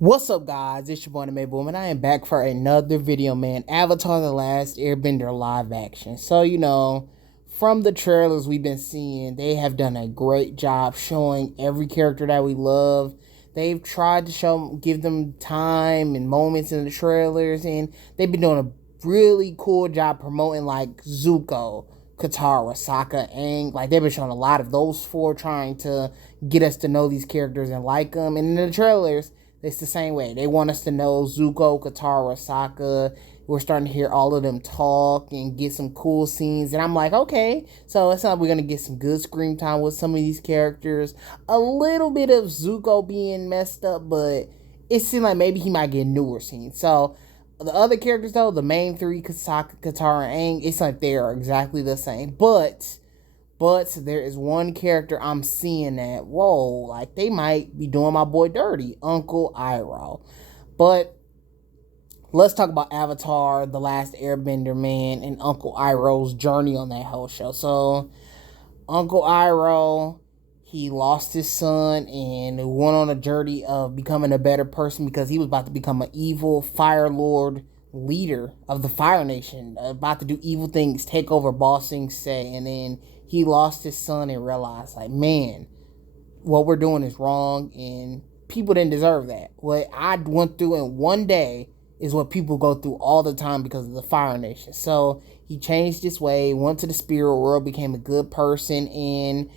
What's up, guys? It's your boy, the Maple Woman. I am back for another video, man. Avatar: The Last Airbender live action. So, from the trailers we've been seeing, they have done a great job showing every character that we love. They've tried to give them time and moments in the trailers, and they've been doing a really cool job promoting, like, Zuko, Katara, Sokka, Aang. Like, they've been showing a lot of those four, trying to get us to know these characters and like them. And in the trailers, it's the same way. They want us to know Zuko, Katara, Sokka. We're starting to hear all of them talk and get some cool scenes. And I'm like, okay, so it's not we're going to get some good screen time with some of these characters. A little bit of Zuko being messed up, but it seemed like maybe he might get newer scenes. So the other characters, though, the main three, Sokka, Katara, and Aang, it's like they are exactly the same. But there is one character I'm seeing that, whoa, like they might be doing my boy dirty, Uncle Iroh. But let's talk about Avatar, The Last Airbender, man, and Uncle Iroh's journey on that whole show. So, Uncle Iroh, he lost his son and went on a journey of becoming a better person because he was about to become an evil Fire Lord leader of the Fire Nation, about to do evil things, take over Ba Sing Se, and then he lost his son and realized, like, man, what we're doing is wrong, and people didn't deserve that. What I went through in one day is what people go through all the time because of the Fire Nation. So he changed his way, went to the spirit world, became a good person, and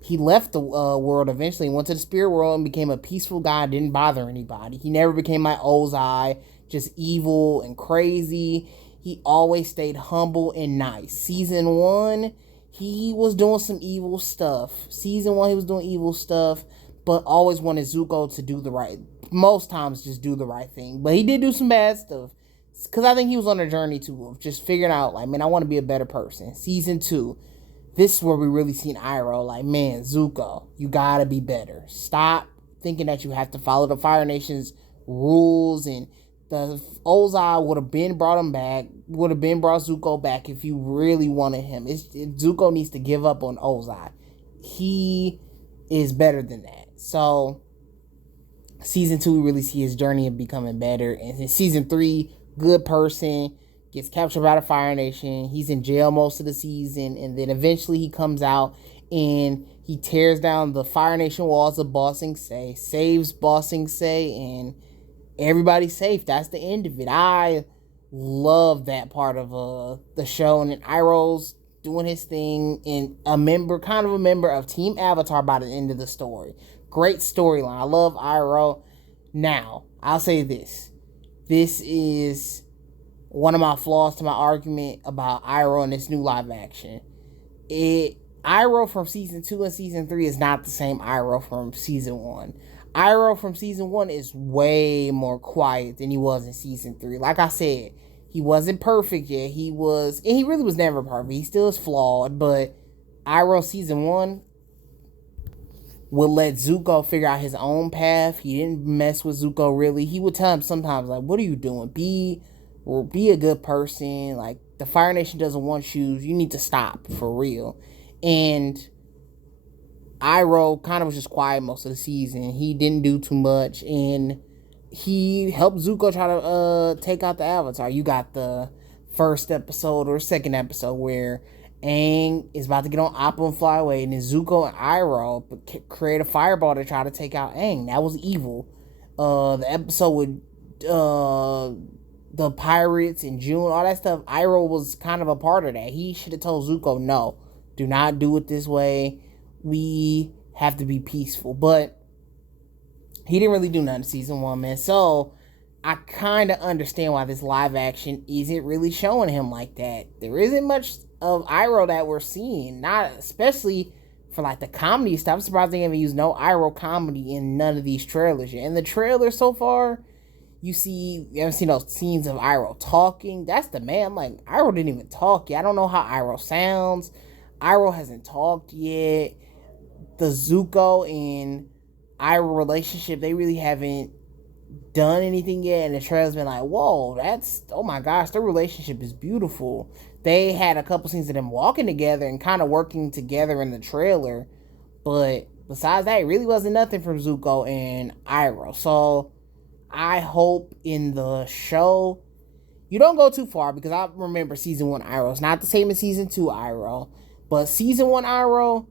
he left the world eventually, went to the spirit world and became a peaceful guy, didn't bother anybody. He never became like Ozai, just evil and crazy. He always stayed humble and nice. Season 1, he was doing some evil stuff. Season 1, he was doing evil stuff, but always wanted Zuko to do the right, most times just do the right thing. But he did do some bad stuff, because I think he was on a journey too, of just figuring out, like, man, I want to be a better person. Season 2, this is where we really seen Iroh, like, man, Zuko, you gotta be better. Stop thinking that you have to follow the Fire Nation's rules, and the Ozai would have been brought him back, would have been brought Zuko back if you really wanted him. Zuko needs to give up on Ozai. He is better than that. So, season 2, we really see his journey of becoming better. And in season 3, good person, gets captured by the Fire Nation. He's in jail most of the season, and then eventually he comes out and he tears down the Fire Nation walls of Ba Sing Se, saves Ba Sing Se, and everybody's safe. That's the end of it. I love that part of the show, and then Iroh's doing his thing, and kind of a member of Team Avatar by the end of the story. Great storyline. I love Iroh. Now, I'll say this. This is one of my flaws to my argument about Iroh in this new live action. Iroh from season 2 and season 3 is not the same Iroh from season 1. Iroh from season 1 is way more quiet than he was in season 3. Like I said, he wasn't perfect yet. And he really was never perfect. He still is flawed, but Iroh season 1 would let Zuko figure out his own path. He didn't mess with Zuko really. He would tell him sometimes, like, what are you doing? Be a good person. Like, the Fire Nation doesn't want you. You need to stop for real. And Iroh kind of was just quiet most of the season. He didn't do too much, and he helped Zuko try to take out the Avatar. You got the first episode or second episode where Aang is about to get on Appa and fly away, and then Zuko and Iroh create a fireball to try to take out Aang. That was evil. The episode with the pirates and June, all that stuff, Iroh was kind of a part of that. He should have told Zuko, no, do not do it this way. We have to be peaceful. But he didn't really do nothing in season 1, man. So I kind of understand why this live action isn't really showing him like that. There isn't much of Iroh that we're seeing, not especially for like the comedy stuff. I'm surprised they haven't used no Iroh comedy in none of these trailers yet. In the trailer so far, you haven't seen those scenes of Iroh talking. That's the man. I'm like, Iroh didn't even talk yet. I don't know how Iroh sounds. Iroh hasn't talked yet. The Zuko and Iroh relationship, they really haven't done anything yet, and the trailer's been like, whoa, oh my gosh, their relationship is beautiful. They had a couple scenes of them walking together and kind of working together in the trailer, but besides that, it really wasn't nothing from Zuko and Iroh. So I hope in the show you don't go too far, because I remember season 1 Iroh. It's not the same as season 2 Iroh. But season 1 Iroh,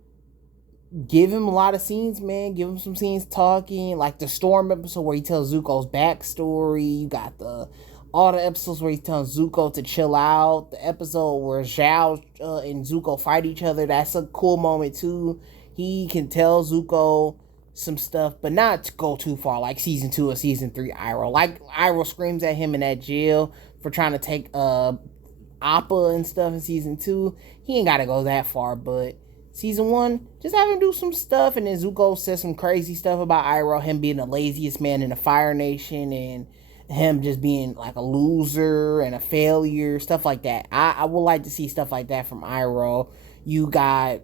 give him a lot of scenes, man. Give him some scenes talking, like the Storm episode where he tells Zuko's backstory. You got the all the episodes where he's telling Zuko to chill out. The episode where Zhao and Zuko fight each other. That's a cool moment too. He can tell Zuko some stuff, but not to go too far, like season 2 or season 3 Iroh. Like Iroh screams at him in that jail for trying to take Appa and stuff in season 2. He ain't gotta go that far, but season 1, just have him do some stuff, and then Zuko says some crazy stuff about Iroh, him being the laziest man in the Fire Nation, and him just being like a loser and a failure, stuff like that. I would like to see stuff like that from Iroh. You got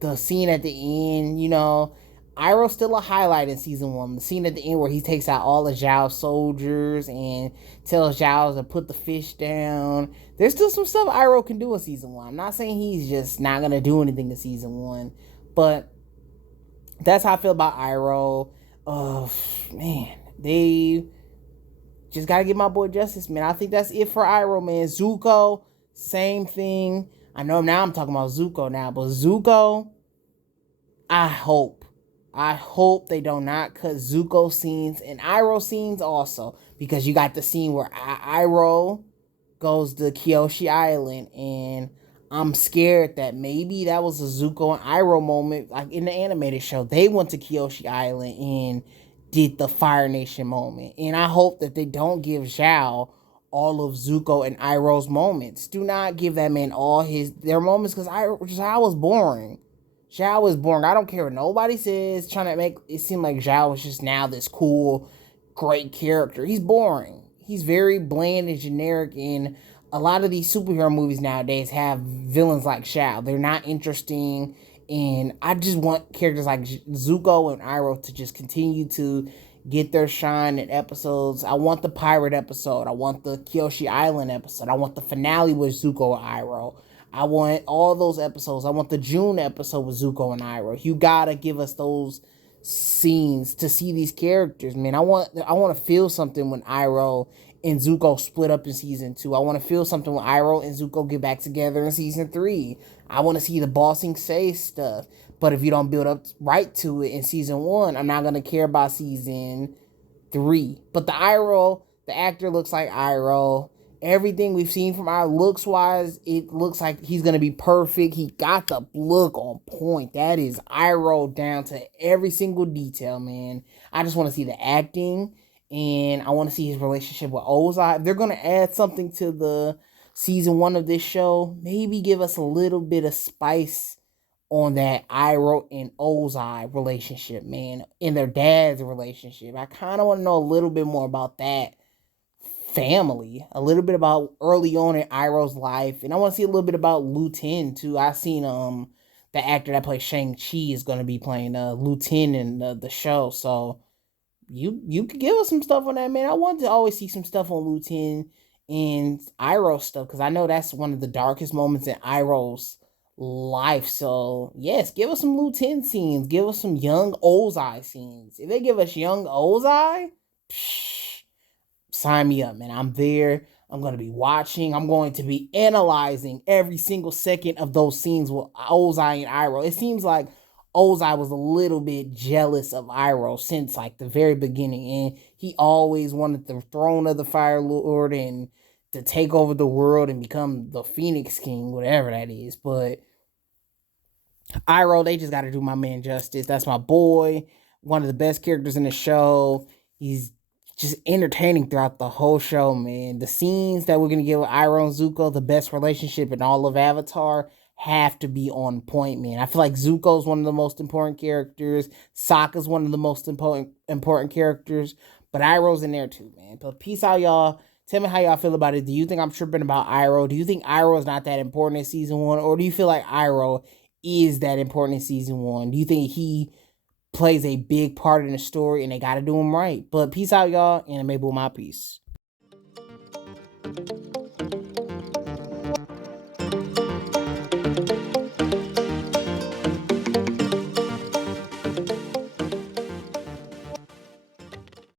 the scene at the end, Iroh's still a highlight in season 1. The scene at the end where he takes out all the Zhao soldiers and tells Zhao to put the fish down. There's still some stuff Iroh can do in season 1. I'm not saying he's just not going to do anything in season 1, but that's how I feel about Iroh. Man, they just got to give my boy justice, man. I think that's it for Iroh, man. Zuko, same thing. I know now I'm talking about Zuko now, but Zuko, I hope they do not cut Zuko scenes and Iroh scenes also, because you got the scene where Iroh goes to Kyoshi Island, and I'm scared that maybe that was a Zuko and Iroh moment, like in the animated show. They went to Kyoshi Island and did the Fire Nation moment, and I hope that they don't give Zhao all of Zuko and Iroh's moments. Do not give that man all their moments, because Zhao was boring. Zhao was boring. I don't care what nobody says, trying to make it seem like Zhao was just now this cool, great character. He's boring. He's very bland and generic, and a lot of these superhero movies nowadays have villains like Zhao. They're not interesting, and I just want characters like Zuko and Iroh to just continue to get their shine in episodes. I want the pirate episode. I want the Kyoshi Island episode. I want the finale with Zuko and Iroh. I want all those episodes. I want the June episode with Zuko and Iroh. You gotta give us those scenes to see these characters, man. I want to feel something when Iroh and Zuko split up in season 2. I want to feel something when Iroh and Zuko get back together in season 3. I want to see the bossing say stuff. But if you don't build up right to it in season 1, I'm not gonna care about season 3. But the Iroh, the actor looks like Iroh. Everything we've seen from our looks wise, it looks like he's gonna be perfect. He got the look on point. That is Iroh down to every single detail, man. I just want to see the acting, and I want to see his relationship with Ozai. If they're gonna add something to the season 1 of this show, maybe give us a little bit of spice on that Iroh and Ozai relationship, man, and their dad's relationship. I kind of want to know a little bit more about that family, a little bit about early on in Iroh's life, and I want to see a little bit about Lu Ten too. I seen the actor that plays Shang-Chi is going to be playing Lu Ten in the show, so you could give us some stuff on that, man. I want to always see some stuff on Lu Ten and Iroh stuff, because I know that's one of the darkest moments in Iroh's life. So yes, give us some Lu Ten scenes, give us some young Ozai scenes. If they give us young Ozai, sign me up, man. I'm there. I'm going to be watching. I'm going to be analyzing every single second of those scenes with Ozai and Iroh. It seems like Ozai was a little bit jealous of Iroh since like the very beginning, and he always wanted the throne of the Fire Lord and to take over the world and become the Phoenix King, whatever that is. But Iroh, they just got to do my man justice. That's my boy. One of the best characters in the show. He's just entertaining throughout the whole show, man. The scenes that we're going to get with Iroh and Zuko, the best relationship in all of Avatar, have to be on point, man. I feel like Zuko's one of the most important characters. Sokka's one of the most important characters. But Iroh's in there too, man. But peace out, y'all. Tell me how y'all feel about it. Do you think I'm tripping about Iroh? Do you think Iroh is not that important in season 1? Or do you feel like Iroh is that important in season 1? Do you think he plays a big part in the story and they got to do him right? But peace out, y'all, and maybe with my peace.